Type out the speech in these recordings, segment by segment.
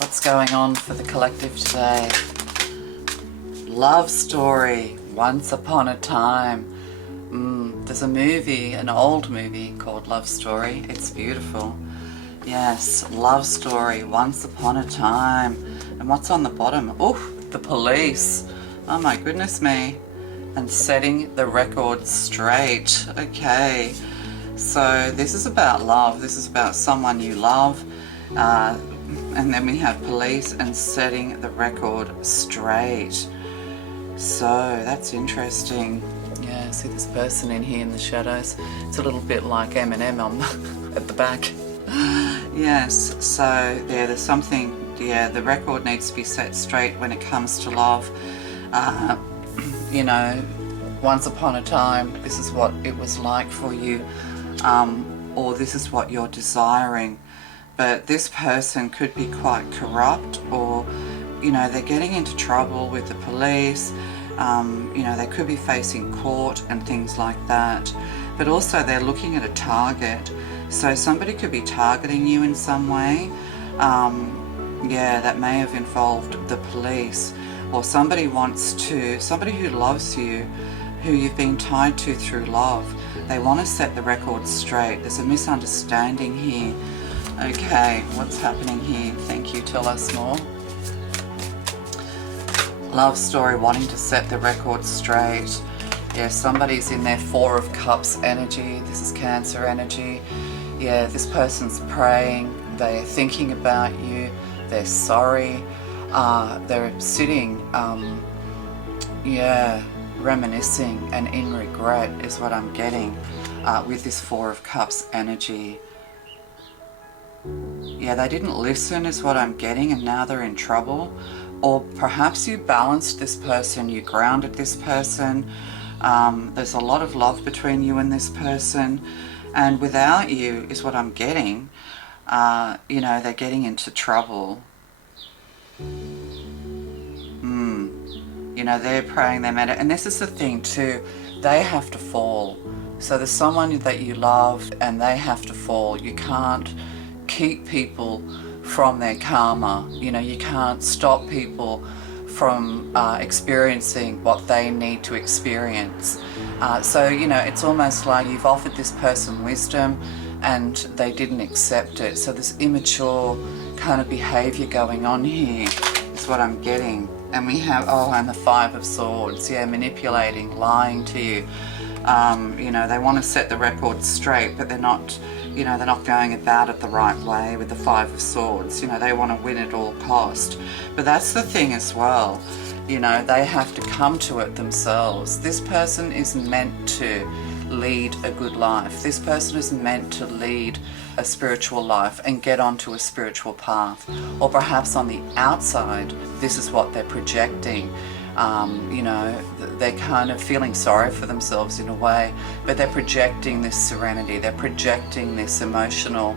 What's going on for the collective today? Love story, once upon a time. There's a movie, an old movie called Love Story. It's beautiful. Yes, love story, once upon a time. And what's on the bottom? Oh, the police. Oh my goodness me. And setting the record straight. Okay. So this is about love. This is about someone you love. And then we have police and setting the record straight. So that's interesting. Yeah, see this person in here in the shadows. It's a little bit like Eminem on at the back. Yes, so yeah, there's something, yeah, the record needs to be set straight when it comes to love. You know, once upon a time, this is what it was like for you, or this is what you're desiring. But this person could be quite corrupt, or, you know, they're getting into trouble with the police. You know, they could be facing court and things like that. But also they're looking at a target. So somebody could be targeting you in some way. Yeah, that may have involved the police. Or somebody who loves you, who you've been tied to through love. They want to set the record straight. There's a misunderstanding here. Okay, what's happening here? Thank you, tell us more. Love story, wanting to set the record straight. Yeah, somebody's in their Four of Cups energy. This is Cancer energy. Yeah, this person's praying. They're thinking about you. They're sorry. They're sitting, yeah, reminiscing and in regret is what I'm getting with this Four of Cups energy. Yeah, they didn't listen is what I'm getting, and now they're in trouble. Or perhaps you balanced this person, you grounded this person. There's a lot of love between you and this person, and without you is what I'm getting. You know, they're getting into trouble. You know, they're praying, they're mad, and this is the thing too, they have to fall. So there's someone that you love and they have to fall. You can't keep people from their karma. You know, you can't stop people from experiencing what they need to experience. So, you know, it's almost like you've offered this person wisdom and they didn't accept it. So this immature kind of behavior going on here is what I'm getting. And we have, oh, and the Five of Swords. Yeah, manipulating, lying to you. You know, they want to set the record straight, but they're not, you know, they're not going about it the right way with the Five of Swords. You know, they want to win at all cost. But that's the thing as well. You know, they have to come to it themselves. This person is meant to lead a good life. This person is meant to lead a spiritual life and get onto a spiritual path. Or perhaps on the outside, this is what they're projecting. You know, they're kind of feeling sorry for themselves in a way, but they're projecting this serenity, they're projecting this emotional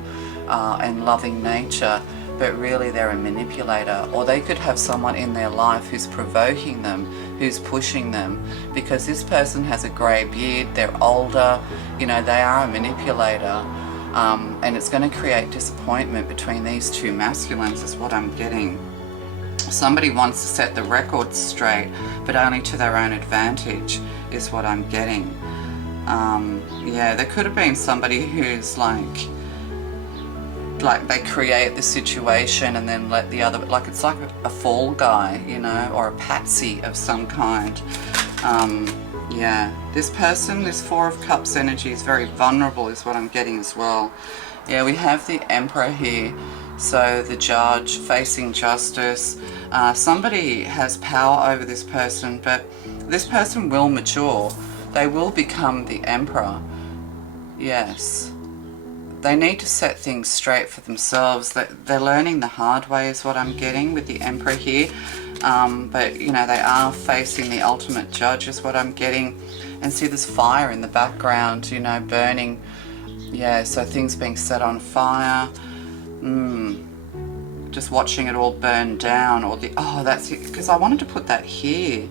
and loving nature, but really they're a manipulator. Or they could have someone in their life who's provoking them, who's pushing them, because this person has a grey beard, they're older, you know, they are a manipulator. And it's going to create disappointment between these two masculines is what I'm getting. Somebody wants to set the record straight, but only to their own advantage is what I'm getting. Yeah, there could have been somebody who's like they create the situation and then let the other, like it's like a fall guy, you know, or a patsy of some kind. Yeah, this person, this Four of Cups energy is very vulnerable is what I'm getting as well. Yeah, we have the Emperor here. So the judge facing justice. Somebody has power over this person, but this person will mature. They will become the Emperor. Yes. They need to set things straight for themselves. They're learning the hard way is what I'm getting with the Emperor here. But, you know, they are facing the ultimate judge is what I'm getting. And see this fire in the background, you know, burning. Yeah, so things being set on fire. Just watching it all burn down, or that's it, because I wanted to put that here.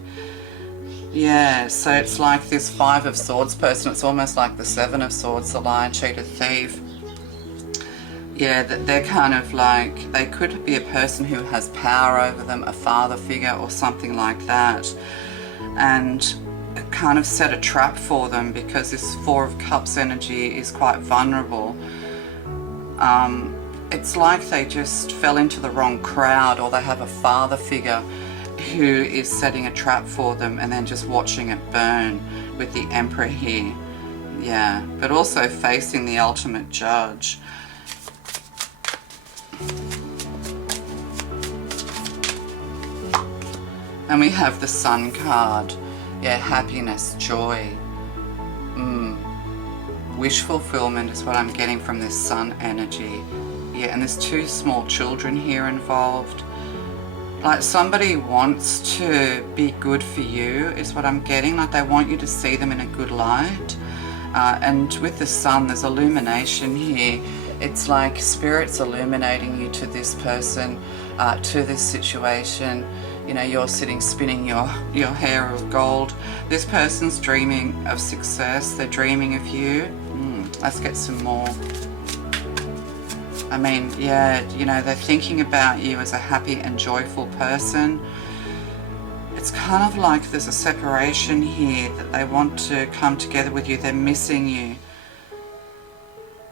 Yeah, so it's like this Five of Swords person, it's almost like the Seven of Swords, the lion, cheater, thief. yeah, they're kind of like, they could be a person who has power over them, a father figure or something like that, and kind of set a trap for them, because this Four of Cups energy is quite vulnerable. It's like they just fell into the wrong crowd, or they have a father figure who is setting a trap for them and then just watching it burn, with the Emperor here. Yeah, but also facing the ultimate judge. And we have the Sun card. Yeah, happiness, joy. Wish fulfillment is what I'm getting from this Sun energy. Yeah, and there's two small children here involved. Like somebody wants to be good for you is what I'm getting. Like they want you to see them in a good light. And with the Sun, there's illumination here. It's like Spirit's illuminating you to this person, to this situation. You know, you're sitting spinning your hair of gold. This person's dreaming of success. They're dreaming of you. Let's get some more. I mean, yeah, you know, they're thinking about you as a happy and joyful person. It's kind of like there's a separation here, that they want to come together with you. They're missing you.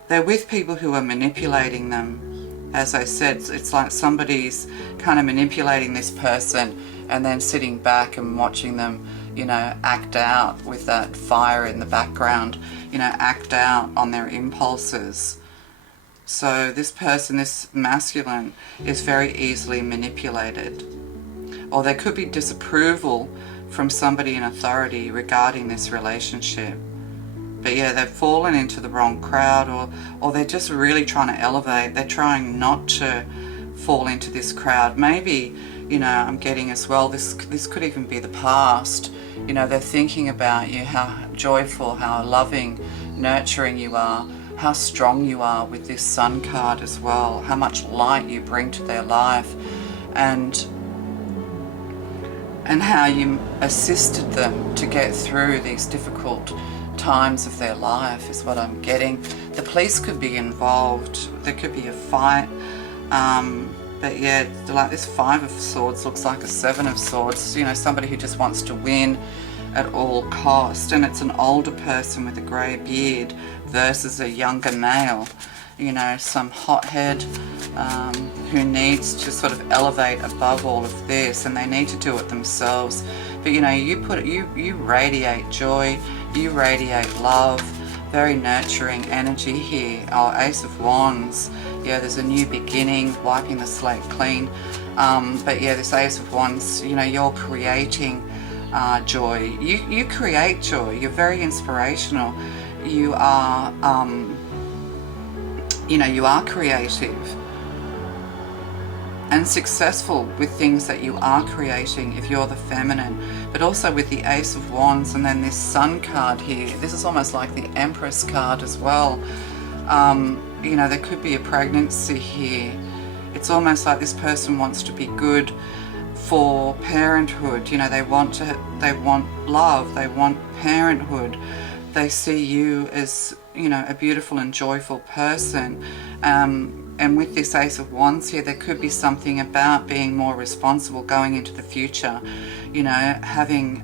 They're with people who are manipulating them. As I said, it's like somebody's kind of manipulating this person and then sitting back and watching them, you know, act out with that fire in the background, you know, act out on their impulses. So this person, this masculine, is very easily manipulated. Or there could be disapproval from somebody in authority regarding this relationship. But yeah, they've fallen into the wrong crowd, or they're just really trying to elevate. They're trying not to fall into this crowd. Maybe, you know, I'm getting as well, this could even be the past. You know, they're thinking about you, how joyful, how loving, nurturing you are, how strong you are with this Sun card as well, how much light you bring to their life, and how you assisted them to get through these difficult times of their life is what I'm getting. The police could be involved. There could be a fight. But yeah, like this Five of Swords looks like a Seven of Swords. You know, somebody who just wants to win at all cost. And it's an older person with a grey beard versus a younger male. You know, some hothead who needs to sort of elevate above all of this, and they need to do it themselves. But you know, you radiate joy, you radiate love, very nurturing energy here. Oh, Ace of Wands. Yeah, there's a new beginning, wiping the slate clean. But yeah, this Ace of Wands, you know, you're creating joy. You create joy. You're very inspirational. You are, you know, you are creative and successful with things that you are creating if you're the feminine. But also with the Ace of Wands and then this Sun card here, this is almost like the Empress card as well. You know, there could be a pregnancy here. It's almost like this person wants to be good for parenthood. You know, they want love, they want parenthood. They see you as, you know, a beautiful and joyful person. And with this Ace of Wands here, there could be something about being more responsible going into the future. You know, having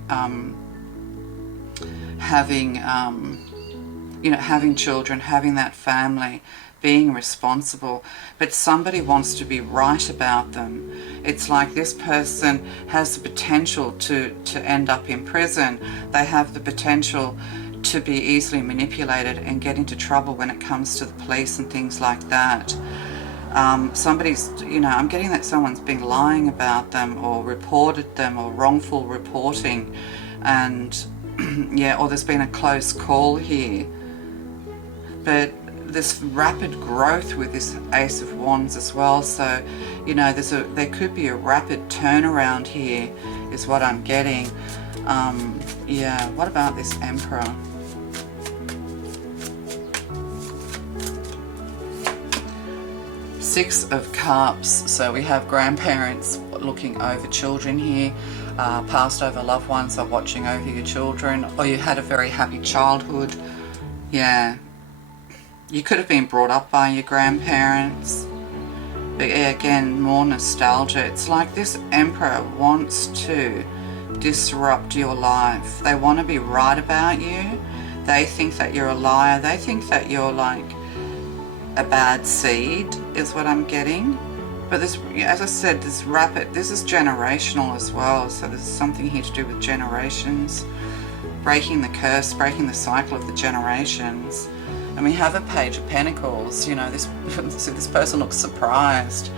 children, having that family, being responsible. But somebody wants to be right about them. It's like this person has the potential to end up in prison. They have the potential to be easily manipulated and get into trouble when it comes to the police and things like that. Somebody's, you know, I'm getting that someone's been lying about them or reported them, or wrongful reporting, and yeah, or there's been a close call here. But this rapid growth with this Ace of Wands as well, so you know, there could be a rapid turnaround here is what I'm getting. Yeah, what about this Emperor? Six of Cups. So we have grandparents looking over children here, passed over loved ones are watching over your children, or you had a very happy childhood. Yeah. You could have been brought up by your grandparents. But yeah, again, more nostalgia. It's like this Emperor wants to disrupt your life. They want to be right about you. They think that you're a liar. They think that you're like a bad seed, is what I'm getting. But this, as I said, this is generational as well. So there's something here to do with generations. Breaking the curse, breaking the cycle of the generations. And we have a Page of Pentacles. You know, this person looks surprised.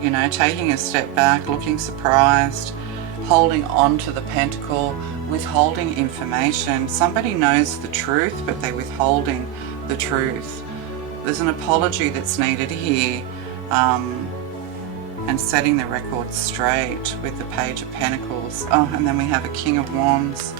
You know, taking a step back, looking surprised, holding on to the pentacle, withholding information. Somebody knows the truth, but they're withholding the truth. There's an apology that's needed here, and setting the record straight with the Page of Pentacles. Oh, and then we have a King of Wands.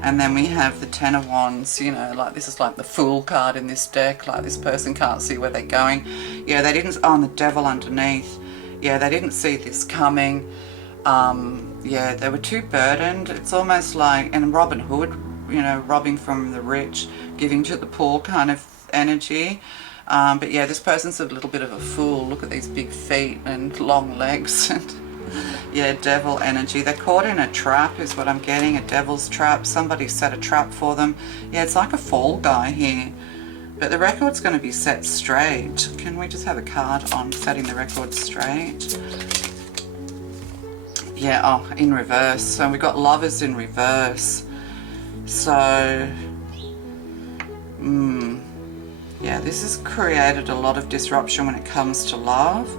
And then we have the Ten of Wands. You know, like this is like the Fool card in this deck. Like this person can't see where they're going. Yeah, they didn't, oh, and the Devil underneath. Yeah, they didn't see this coming. Yeah, they were too burdened. It's almost like, and Robin Hood, you know, robbing from the rich, giving to the poor kind of energy. But yeah, this person's a little bit of a fool. Look at these big feet and long legs. And yeah, devil energy. They're caught in a trap is what I'm getting, a devil's trap. Somebody set a trap for them. Yeah, it's like a fall guy here. But the record's going to be set straight. Can we just have a card on setting the record straight? Yeah, oh, in reverse. So we've got Lovers in reverse. So, yeah, this has created a lot of disruption when it comes to love.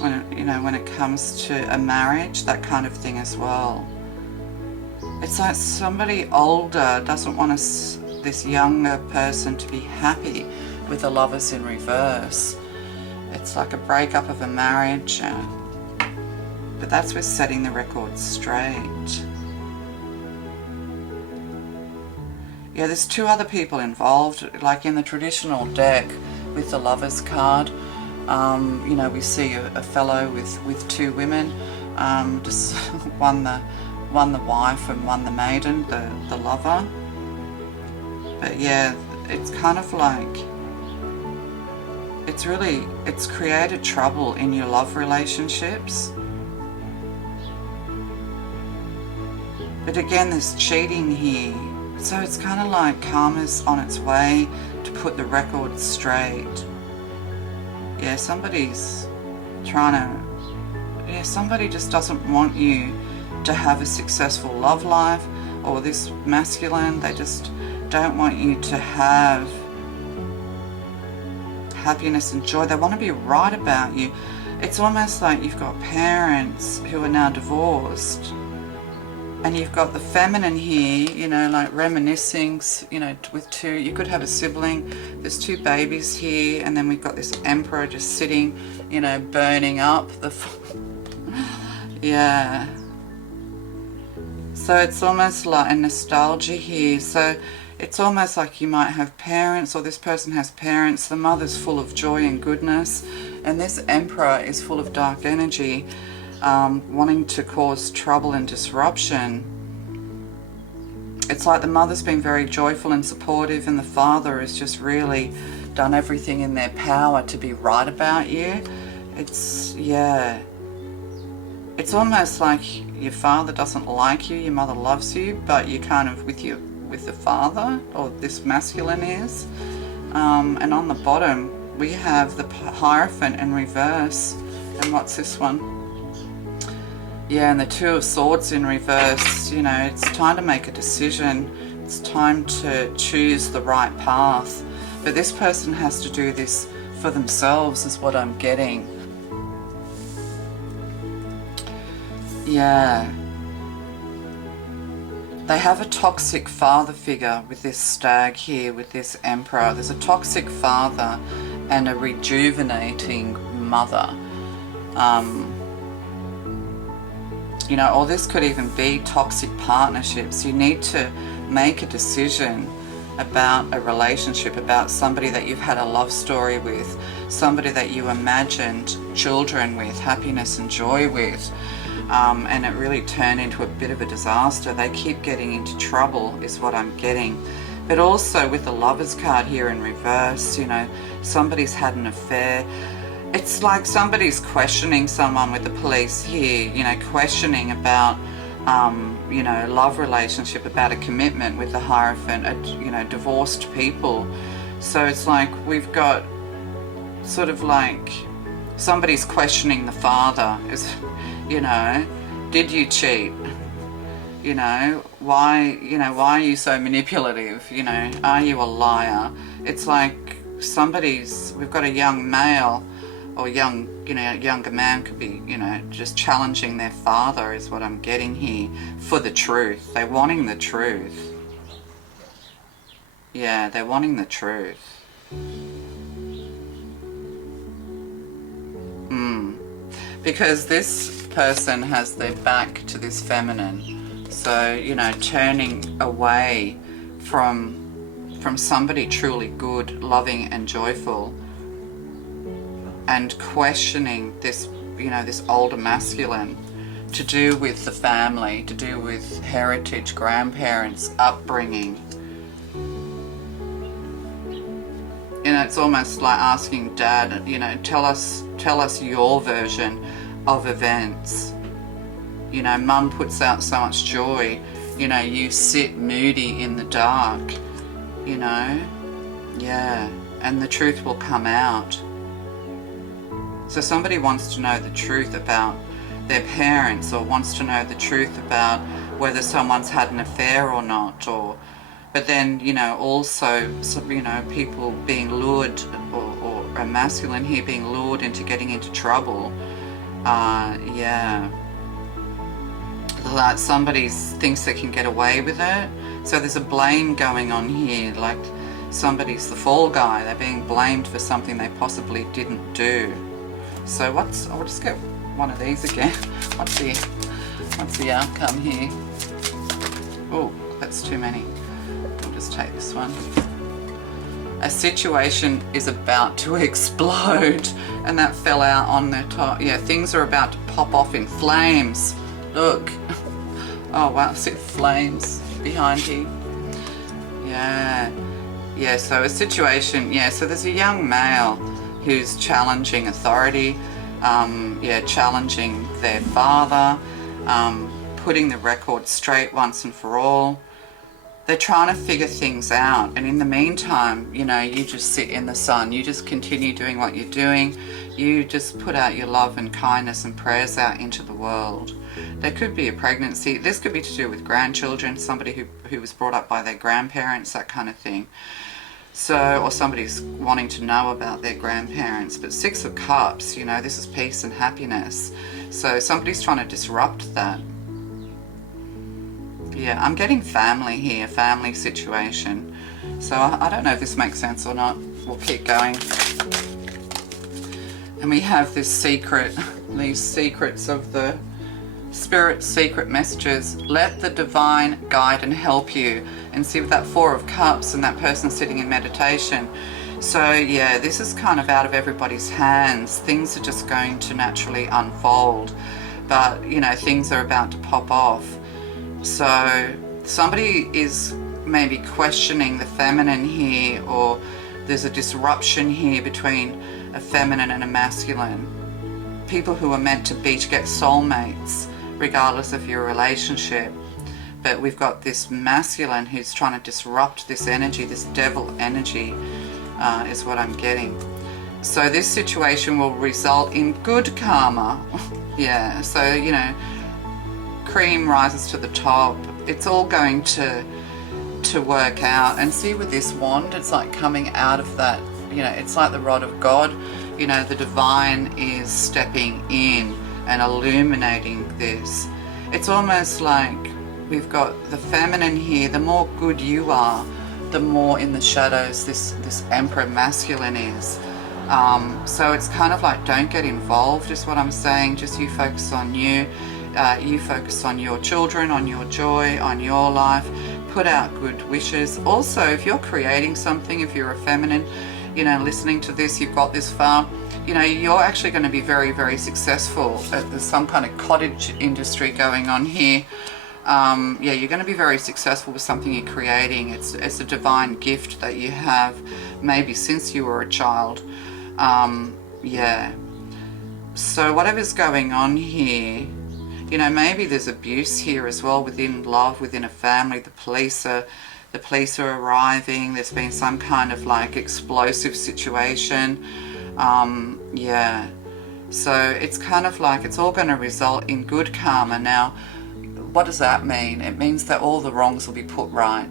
When it comes to a marriage, that kind of thing as well. It's like somebody older doesn't want this younger person to be happy with the Lovers in reverse. It's like a breakup of a marriage. But that's with setting the record straight. Yeah, there's two other people involved, like in the traditional deck with the Lovers card. You know, we see a fellow with two women, just one the wife and one the maiden, the lover. But yeah, it's kind of like, it's created trouble in your love relationships. But again, there's cheating here. So it's kind of like karma's on its way to put the record straight. Yeah, somebody's trying to, yeah, somebody just doesn't want you to have a successful love life, or this masculine, they just don't want you to have happiness and joy. They want to be right about you. It's almost like you've got parents who are now divorced, and you've got the feminine here, you know, like reminiscing, you know, with two, you could have a sibling, there's two babies here, and then we've got this Emperor just sitting, you know, burning up the, yeah. So it's almost like a nostalgia here. So it's almost like you might have parents, or this person has parents, the mother's full of joy and goodness, and this Emperor is full of dark energy. Wanting to cause trouble and disruption. It's like the mother's been very joyful and supportive, and the father has just really done everything in their power to be right about you. It's, yeah, it's almost like your father doesn't like you, your mother loves you, but you're kind of with the father, or this masculine is. And on the bottom we have the Hierophant in reverse. And what's this one? Yeah, and the Two of Swords in reverse. You know, it's time to make a decision. It's time to choose the right path. But this person has to do this for themselves, is what I'm getting. Yeah. They have a toxic father figure with this Stag here, with this Emperor. There's a toxic father and a rejuvenating mother. You know, or this could even be toxic partnerships. You need to make a decision about a relationship, about somebody that you've had a love story with, somebody that you imagined children with, happiness and joy with, and it really turned into a bit of a disaster. They keep getting into trouble, is what I'm getting. But also with the Lovers card here in reverse, you know, somebody's had an affair. It's like somebody's questioning someone with the police here, you know, questioning about, you know, love relationship, about a commitment with the Hierophant, you know, divorced people. So it's like we've got sort of like somebody's questioning the father, is, you know, did you cheat? You know, why are you so manipulative? You know, are you a liar? It's like we've got a young male or younger man could be, you know, just challenging their father is what I'm getting here for the truth. They're wanting the truth. Yeah, they're wanting the truth. Because this person has their back to this feminine. So, you know, turning away from somebody truly good, loving and joyful, and questioning this, you know, this older masculine, to do with the family, to do with heritage, grandparents, upbringing. You know, it's almost like asking Dad, you know, tell us your version of events. You know, Mum puts out so much joy, you know, you sit moody in the dark, you know. Yeah, and the truth will come out. So somebody wants to know the truth about their parents, or wants to know the truth about whether someone's had an affair or not, or but then, you know, also, you know, people being lured, or a masculine here being lured into getting into trouble. Yeah. Like somebody thinks they can get away with it. So there's a blame going on here, like somebody's the fall guy. They're being blamed for something they possibly didn't do. So I'll just get one of these again. What's the outcome here? Oh, that's too many. I'll just take this one. A situation is about to explode, and that fell out on the top. Yeah, things are about to pop off in flames. Look. Oh wow, see flames behind you. Yeah, so a situation, yeah, so there's a young male who's challenging authority, challenging their father, putting the record straight once and for all. They're trying to figure things out, and in the meantime, you know, you just sit in the sun, you just continue doing what you're doing, you just put out your love and kindness and prayers out into the world. There could be a pregnancy, this could be to do with grandchildren, somebody who was brought up by their grandparents, that kind of thing. So, or somebody's wanting to know about their grandparents. But Six of Cups, you know, this is peace and happiness. So somebody's trying to disrupt that. Yeah, I'm getting family here, family situation. So I don't know if this makes sense or not. We'll keep going. And we have this secret, these secrets of the Spirit's secret messages. Let the divine guide and help you. And see with that Four of Cups and that person sitting in meditation. So yeah, this is kind of out of everybody's hands. Things are just going to naturally unfold. But, you know, things are about to pop off. So somebody is maybe questioning the feminine here, or there's a disruption here between a feminine and a masculine. People who are meant to be to get soulmates, regardless of your relationship. But we've got this masculine who's trying to disrupt this energy, this devil energy, is what I'm getting. So this situation will result in good karma. Yeah, so, you know, cream rises to the top. It's all going to work out. And see with this wand, it's like coming out of that, you know, it's like the rod of God. You know, the divine is stepping in and illuminating this. It's almost like we've got the feminine here. The more good you are, the more in the shadows this Emperor masculine is. So it's kind of like, don't get involved is what I'm saying. Just you focus on you. You focus on your children, on your joy, on your life. Put out good wishes. Also, if you're creating something, if you're a feminine, you know, listening to this, you've got this far, you know, you're actually going to be very, very successful. There's some kind of cottage industry going on here. Yeah, you're going to be very successful with something you're creating. It's a divine gift that you have, maybe since you were a child. Yeah. So whatever's going on here, you know, maybe there's abuse here as well within love, within a family. The police are arriving. There's been some kind of like explosive situation. Yeah. So it's kind of like it's all going to result in good karma. Now, what does that mean? It means that all the wrongs will be put right.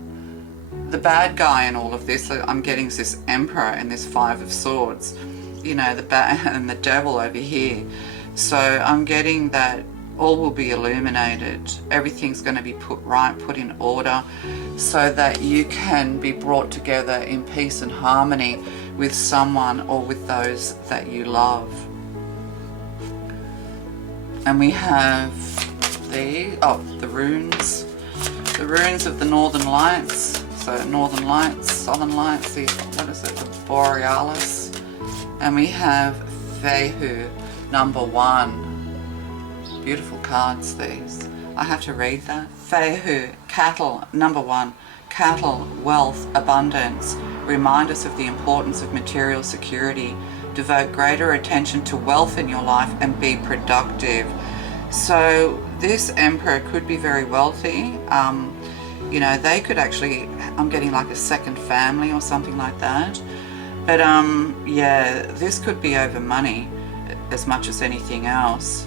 The bad guy in all of this, I'm getting this Emperor and this Five of Swords, you know, the and the Devil over here. So I'm getting that all will be illuminated. Everything's going to be put right, put in order, so that you can be brought together in peace and harmony with someone or with those that you love. And we have the runes. The runes of the Northern Lights. So Northern Lights, Southern Lights, what is it? The Borealis. And we have Fehu, number 1. Beautiful cards, these. I have to read that. Fehu, cattle, number 1. Cattle, wealth, abundance. Remind us of the importance of material security. Devote greater attention to wealth in your life and be productive. So this Emperor could be very wealthy. You know, they could actually, I'm getting like a second family or something like that. But yeah, this could be over money as much as anything else.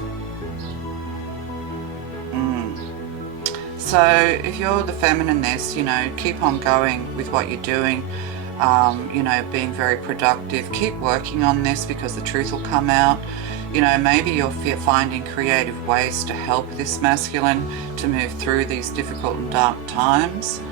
So if you're the feminine this, you know, keep on going with what you're doing. You know, being very productive. Keep working on this because the truth will come out. You know, maybe you're finding creative ways to help this masculine to move through these difficult and dark times.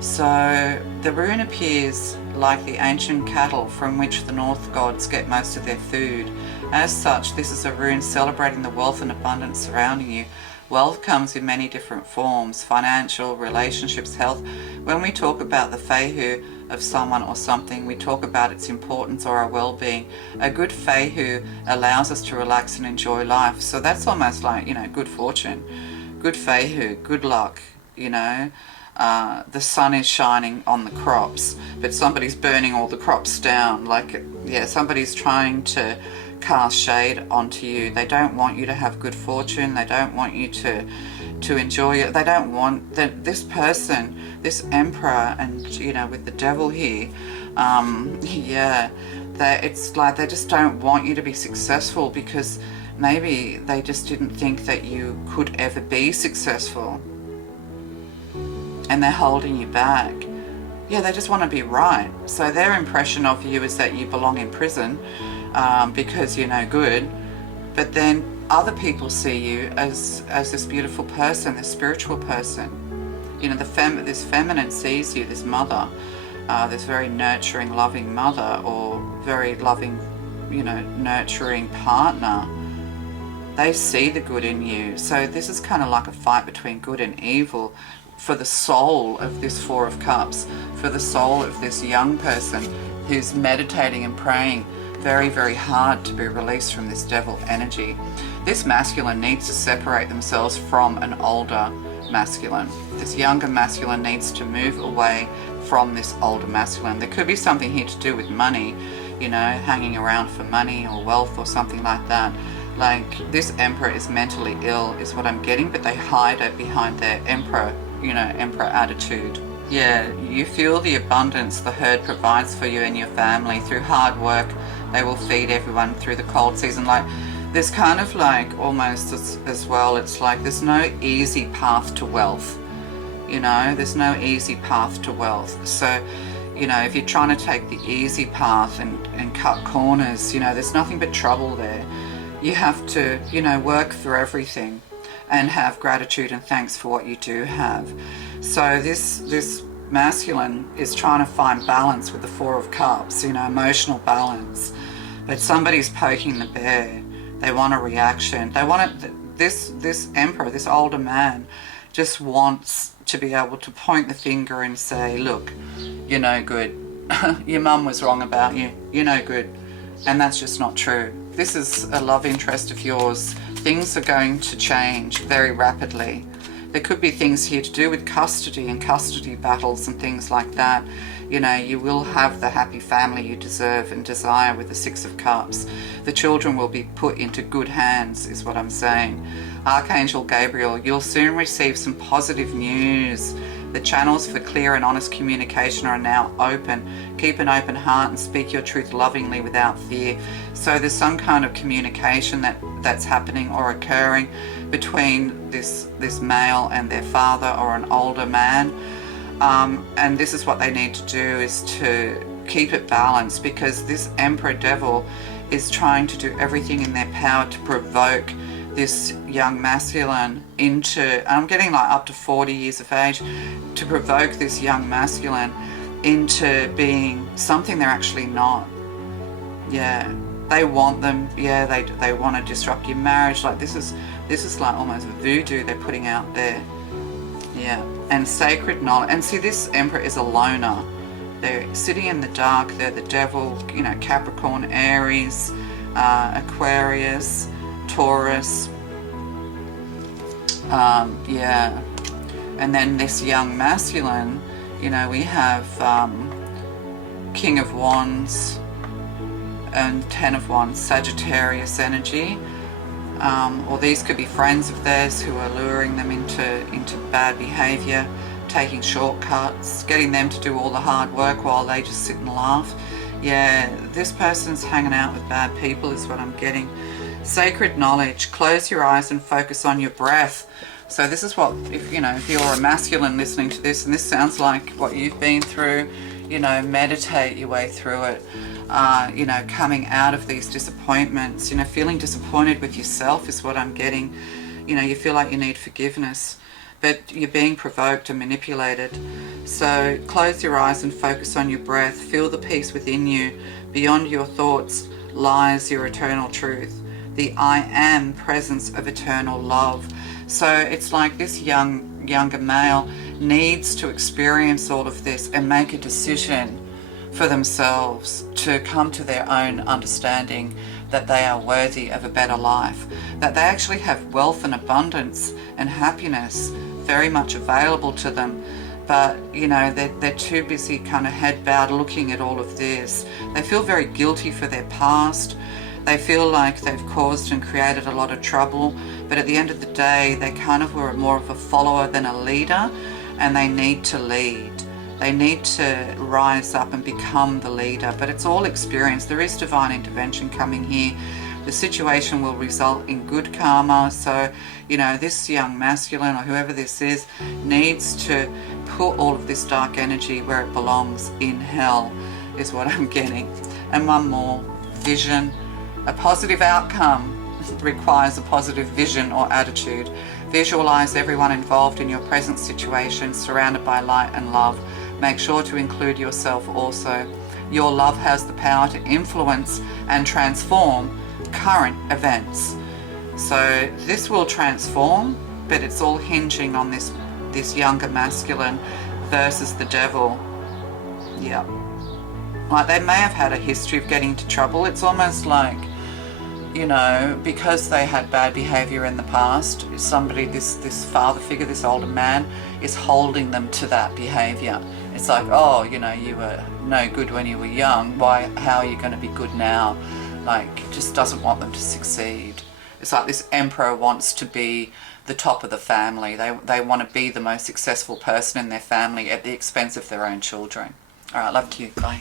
So the rune appears like the ancient cattle from which the North gods get most of their food. As such, this is a rune celebrating the wealth and abundance surrounding you. Wealth comes in many different forms: financial, relationships, health. When we talk about the Fehu of someone or something, we talk about its importance or our well-being. A good Fehu allows us to relax and enjoy life. So that's almost like, you know, good fortune. Good Fehu, good luck, you know. The sun is shining on the crops, but somebody's burning all the crops down. Like, yeah, somebody's trying to cast shade onto you. They don't want you to have good fortune. They don't want you to enjoy it. They don't want this person, this Emperor, and you know, with the Devil here, yeah, it's like they just don't want you to be successful because maybe they just didn't think that you could ever be successful, and they're holding you back. Yeah, they just want to be right. So their impression of you is that you belong in prison because you're no good, but then other people see you as this beautiful person, this spiritual person. You know, this feminine sees you, this mother, this very nurturing, loving mother, or very loving, you know, nurturing partner. They see the good in you. So this is kind of like a fight between good and evil for the soul of this Four of Cups, for the soul of this young person who's meditating and praying very, very hard to be released from this devil energy. This masculine needs to separate themselves from an older masculine. This younger masculine needs to move away from this older masculine. There could be something here to do with money, you know, hanging around for money or wealth or something like that. Like, this Emperor is mentally ill is what I'm getting, but they hide it behind their Emperor, you know, Emperor attitude. Yeah, you feel the abundance the herd provides for you and your family. Through hard work, they will feed everyone through the cold season. Like, there's kind of like almost as well, it's like there's no easy path to wealth. You know, there's no easy path to wealth. So, you know, if you're trying to take the easy path and cut corners, you know, there's nothing but trouble there. You have to, you know, work through everything and have gratitude and thanks for what you do have. So this masculine is trying to find balance with the Four of Cups, you know, emotional balance. But somebody's poking the bear. They want a reaction. They want it. This Emperor, this older man, just wants to be able to point the finger and say, look, you're no good. Your mum was wrong about you. You're no good. And that's just not true. This is a love interest of yours. Things are going to change very rapidly. There could be things here to do with custody and custody battles and things like that. You know, you will have the happy family you deserve and desire with the Six of Cups. The children will be put into good hands, is what I'm saying. Archangel Gabriel, you'll soon receive some positive news. The channels for clear and honest communication are now open. Keep an open heart and speak your truth lovingly without fear. So there's some kind of communication that's happening or occurring between this male and their father or an older man. And this is what they need to do, is to keep it balanced, because this Emperor Devil is trying to do everything in their power to provoke this young masculine into, and I'm getting like up to 40 years of age, to provoke this young masculine into being something they're actually not. Yeah, they want them. Yeah, they want to disrupt your marriage. Like this is like almost voodoo they're putting out there. Yeah, and sacred knowledge. And see, this Emperor is a loner. They're sitting in the dark. They're the devil. You know, Capricorn, Aries, Aquarius, Taurus. Yeah, and then this young masculine, you know, we have King of Wands and Ten of Wands, Sagittarius energy. Or these could be friends of theirs who are luring them into bad behavior, taking shortcuts, getting them to do all the hard work while they just sit and laugh. Yeah, this person's hanging out with bad people is what I'm getting. Sacred knowledge. Close your eyes and focus on your breath. So this is what, if you're a masculine listening to this, and this sounds like what you've been through, you know, meditate your way through it. You know, coming out of these disappointments, you know, feeling disappointed with yourself is what I'm getting. You know, you feel like you need forgiveness, but you're being provoked and manipulated. So close your eyes and focus on your breath. Feel the peace within you. Beyond your thoughts lies your eternal truth, the I am presence of eternal love. So it's like this younger male needs to experience all of this and make a decision for themselves to come to their own understanding that they are worthy of a better life, that they actually have wealth and abundance and happiness very much available to them. But, you know, they're too busy kind of head bowed looking at all of this. They feel very guilty for their past. They feel like they've caused and created a lot of trouble, but at the end of the day, they kind of were more of a follower than a leader, and they need to lead. They need to rise up and become the leader, but it's all experience. There is divine intervention coming here. The situation will result in good karma. So, you know, this young masculine or whoever this is needs to put all of this dark energy where it belongs, in hell, is what I'm getting. And one more, vision. A positive outcome requires a positive vision or attitude. Visualize everyone involved in your present situation surrounded by light and love. Make sure to include yourself also. Your love has the power to influence and transform current events. So this will transform, but it's all hinging on this younger masculine versus the devil. Yeah. Like they may have had a history of getting into trouble. It's almost like, you know, because they had bad behavior in the past, somebody, this father figure, this older man, is holding them to that behavior. It's like, oh, you know, you were no good when you were young. How are you going to be good now? Like, just doesn't want them to succeed. It's like this emperor wants to be the top of the family. They want to be the most successful person in their family at the expense of their own children. All right, love to you. Bye.